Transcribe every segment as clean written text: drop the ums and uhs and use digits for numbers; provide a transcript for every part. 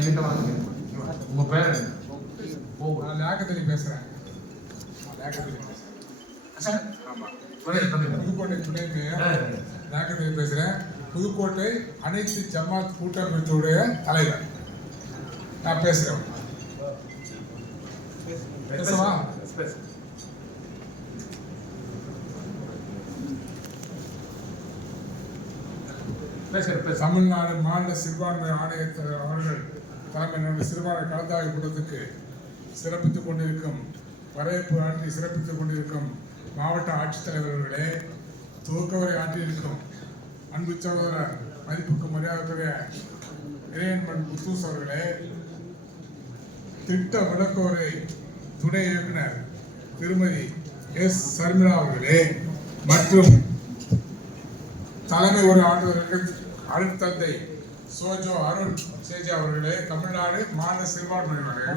என்கிட்ட வாங்க. உங்க பேர் என்ன? நான் லேக்கத்திலி பேசுறேன். சார் ஆமாம், புதுக்கோட்டை துணை மேயர் லேக்கத்திலி பேசுகிறேன். புதுக்கோட்டை அனைத்து ஜமாத் கூட்டமைப்புடைய தலைவர் நான் பேசுகிறேன். பேசவா? தமிழ்நாடு மாநில சிறுபான்மை ஆணையர் அவர்கள் தலைமையிலான சிறுபான்மை கலந்தாய்வு கூட்டத்துக்கு சிறப்பித்துக் கொண்டிருக்கும் வரவேற்பு ஆற்றி சிறப்பித்துக் கொண்டிருக்கும் மாவட்ட ஆட்சித்தலைவர்களே, துவக்கவரை ஆற்றியிருக்கும் அன்பு சகோதரர் மதிப்புக்கு மரியாதைக்குரிய இறையன்பன் முத்தூஸ் அவர்களே, திட்ட விளக்குவரை துணை இயக்குனர் திருமதி எஸ் சர்மிளா அவர்களே, மற்றும் தலைமை ஒரு ஆண்டுகளுக்கு அருட்தந்தை சோஜோ அருண் சேஜா அவர்களே, தமிழ்நாடு மாநில சிறுபான்மையினர்களே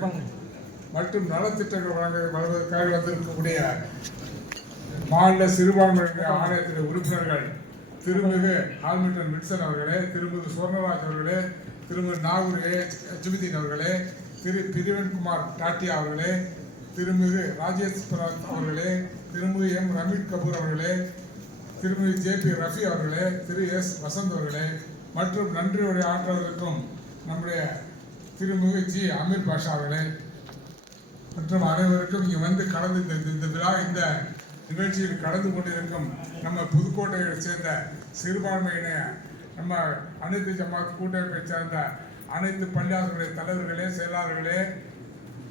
மற்றும் நலத்திட்டங்கள் வழங்குவதற்காக வந்திருக்கக்கூடிய மாநில சிறுபான்மையினர் ஆணையத்தின் உறுப்பினர்கள் திருமிகு ஆல்மிட்டன் வில்சன் அவர்களே, திருமிகு சுவர்ணராஜ் அவர்களே, திருமிகு நாகூர் அஜுமுதீன் அவர்களே, திரு பிரிவன்குமார் டாட்டியா அவர்களே, திருமிகு ராஜேஷ் பராத் அவர்களே, திருமிகு எம் ரமீட் கபூர் அவர்களே, திருமிகு ஜே.பி. ரஃபி அவர்களே, திரு எஸ். வசந்த் அவர்களே மற்றும் நன்றி உரை ஆற்றுவதற்கும் நம்முடைய திருமிகு ஜி. அமீர் பாஷா அவர்களே மற்றும் அனைவருக்கும் இங்கே வந்து கலந்து இந்த விழா இந்த நிகழ்ச்சியில் கலந்து கொண்டிருக்கும் நம்ம புதுக்கோட்டையை சேர்ந்த சிறுபான்மையின நம்ம அனைத்து ஜமாத் கூட்டமைப்பை சேர்ந்த அனைத்து பள்ளியாளர்களுடைய தலைவர்களே, செயலாளர்களே,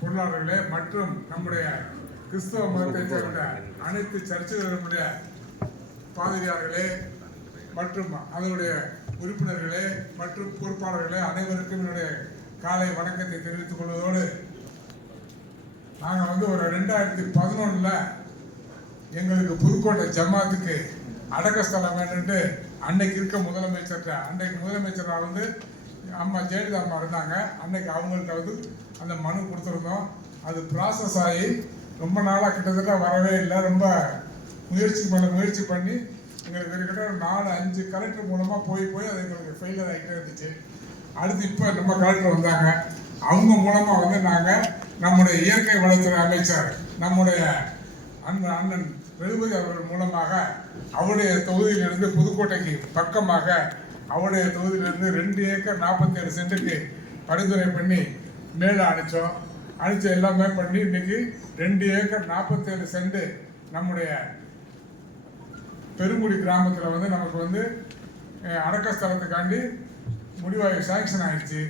பொருளாளர்களே மற்றும் நம்முடைய கிறிஸ்தவ மதத்தை சேர்ந்த அனைத்து சர்ச்சைகளுடைய பாதிரியார்களே மற்றும் அதனுடைய உறுப்பினர்களே மற்றும் பொறுப்பாளர்களே அனைவருக்கும் என்னுடைய காலை வணக்கத்தை தெரிவித்துக் கொள்வதோடு, நாங்கள் வந்து ஒரு 2011 எங்களுக்கு புதுக்கோட்டை ஜமாத்துக்கு அடக்கஸ்தலம் வேணுன்ட்டு அன்னைக்கு இருக்க முதலமைச்சராக வந்து அம்மா ஜெயலலிதா அம்மா இருந்தாங்க. அன்னைக்கு அவங்கள்ட்ட வந்து அந்த மனு கொடுத்துருந்தோம். அது ப்ராசஸ் ஆகி ரொம்ப நாளாக கிட்டத்தட்ட வரவே இல்லை. ரொம்ப முயற்சி பண்ணி எங்களுக்கு கிட்டத்தட்ட 4-5 கலெக்டர் மூலமாக போய் அது எங்களுக்கு ஃபெயிலியர் ஆகிட்டே இருந்துச்சு. அடுத்து இப்போ நம்ம கலெக்டர் வந்தாங்க. அவங்க மூலமாக வந்து நாங்கள் நம்முடைய இயற்கை வளத்துறை அமைச்சர் நம்முடைய அண்ணன் ரகுபதி அவர்கள் மூலமாக அவருடைய தொகுதியிலிருந்து புதுக்கோட்டைக்கு பக்கமாக அவருடைய தொகுதியிலிருந்து 2 ஏக்கர் 47 சென்ட்டுக்கு பரிந்துரை பண்ணி மேலே அனுப்பிச்ச எல்லாமே பண்ணி இன்னைக்கு 2 ஏக்கர் 47 சென்ட் நம்முடைய பெருங்குடி கிராமத்தில் வந்து நமக்கு வந்து அடக்கஸ்தலத்துக்காண்டி முடிவாகி சாங்ஷன் ஆயிடுச்சு.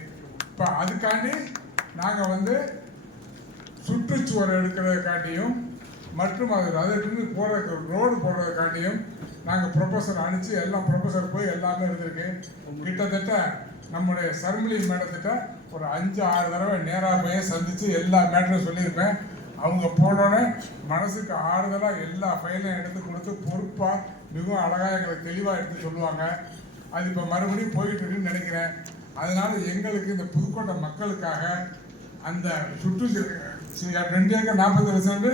இப்போ அதுக்காண்டி நாங்கள் வந்து சுற்றுச்சுவர் எடுக்கிறதுக்காண்டியும் மற்றும் அதற்கு போகிறதுக்கு ரோடு போடுறதுக்காண்டியும் நாங்கள் ப்ரொபோசல் அனுப்பிச்சு எல்லாம் ப்ரொபோசல் போய் எல்லாமே இருந்திருக்கு. கிட்டத்தட்ட நம்முடைய சர்மிளி மேடத்திட்ட ஒரு 5-6 தடவை நேராக போய் சந்தித்து எல்லா மேட்டரும் சொல்லியிருப்பேன். அவங்க போனோடனே மனசுக்கு ஆறுதலாக எல்லா ஃபைலையும் எடுத்து கொடுத்து பொறுப்பாக மிகவும் அழகாக எங்களுக்கு தெளிவாக எடுத்து சொல்லுவாங்க. அது இப்போ மறுபடியும் போயிட்டு இருக்குன்னு நினைக்கிறேன். அதனால எங்களுக்கு இந்த புதுக்கோட்டை மக்களுக்காக அந்த 2 ஏக்கர் 47 சென்ட்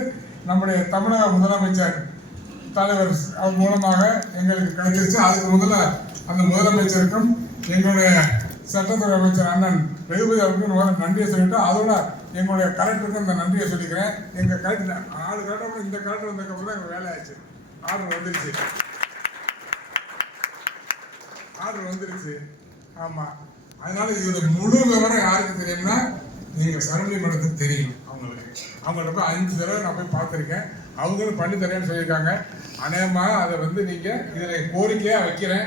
நம்முடைய தமிழக முதலமைச்சர் தலைவர் அவர் மூலமாக எங்களுக்கு கிடைச்சிருச்சு. அதுக்கு முதல்ல அந்த முதலமைச்சருக்கும் எங்களுடைய சட்டத்துறை அமைச்சர் அண்ணன் ரகுபதி அவருக்கும் நன்றியை சொல்லிட்டு அதோட எங்களுடைய கலெக்டருக்கும் இந்த நன்றியை சொல்லிக்கிறேன். எங்கள் கலெக்டர் 4 கலெக்டர் இந்த கலெக்டர் வந்ததுக்கப்புறம் தான் எங்கள் வேலை ஆச்சு. ஆர்டர் வந்துருச்சு. ஆமாம், அதனால இதோட முழு விவரம் யாருக்கு தெரியும்னா நீங்கள் சரவணி மேடத்துக்கு தெரியும். அவங்கள்ட்ட போய் 5 தடவை நான் போய் பார்த்துருக்கேன். அவங்களும் பண்ணி தரேன்னு சொல்லியிருக்காங்க. அநேகமாக அதை வந்து நீங்கள் இதில் கோரிக்கையாக வைக்கிறேன்.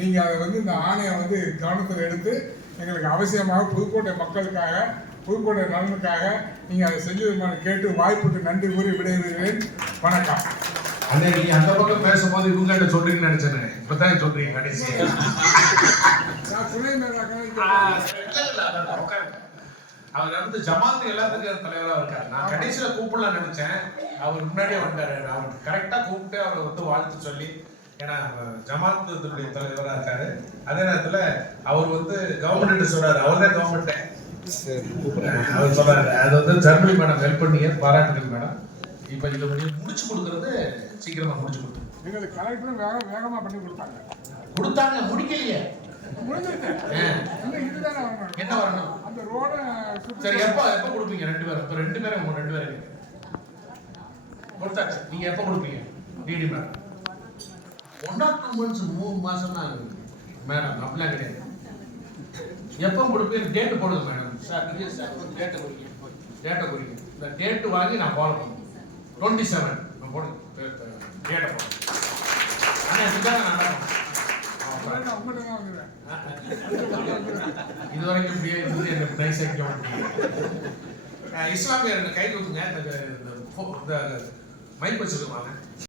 நீங்கள் அதை வந்து இந்த ஆணையை வந்து கவனத்தில் எடுத்து எங்களுக்கு அவசியமாக புதுக்கோட்டை மக்களுக்காக புதுக்கோட்டை நலனுக்காக நீங்கள் அதை செஞ்சதுமான கேட்டு வாய்ப்புக்கு நன்றி கூறி விடைபெறுகிறேன். வணக்கம். அண்ணே, நீங்க அந்த பக்கம் பேசும்போது இவங்க சொல்றீங்கன்னு நினைச்சேன். இப்பதான் சொல்றீங்க கடைசியா. துணை மேலாக அவர் வந்து ஜமாத் எல்லாத்துக்கும் தலைவராக இருக்காரு. நான் கடைசியில கூப்பிடலாம் நினைச்சேன். அவர் முன்னாடியே வந்தாரு. நான் கரெக்டா கூப்பிட்டு அவரை வந்து வாழ்த்து சொல்லி, ஏன்னா ஜமாத் தலைவராக இருக்காரு. அதே நேரத்துல அவர் வந்து கவர்மெண்ட் சொல்றாரு. அவர் தான் கவர்மெண்ட் அவர் சொல்றாரு. அது வந்து ஜர்மனி மேடம் ஹெல்ப் பண்ணீங்க, பாராட்டுகள் மேடம். இப்ப இதை முடிச்சு கொடுக்கறது சீக்கிரமா முடிச்சு கொடுத்தோம். எங்களுக்கு கலெக்டரும் வேகமா பண்ணி கொடுத்தாங்க. முடிக்கலையே. முடிஞ்சிருக்கு. என்ன வரணும்? அவரோட சரி எப்போ கொடுப்பீங்க 2 பேரும்? இப்போ 2 பேரும் உங்க 2 பேரும் கொடுத்தாச்சு. நீங்க எப்போ கொடுப்பீங்க டிடி மேடம்? 1 or 2 months 3 மாசம் தான் ஆகுது மேடம் அப்படிலாம் கிடையாது. எப்போ கொடுப்பீங்க? டேட்டு போடுங்க மேடம். சார் இது சார் ஒரு டேட்டை கொடுங்க. டேட்டை குறிங்க. இந்த டேட்டு வாங்கி நான் ஃபாலோ பண்ணுவேன். 27 நான் போடுங்க. டேட்டை போடுங்க. ஆனால் இதுதான் நான் நடக்கும். உங்கள்கிட்ட தான் வந்துடுறேன். இது வரைக்கும் இப்படியே இருந்து எனக்கு பிரைஸ் அடிக்க முடியும். இஸ்லாமியர் கை கொடுங்க. இந்த மைக் வச்சுருவாங்க.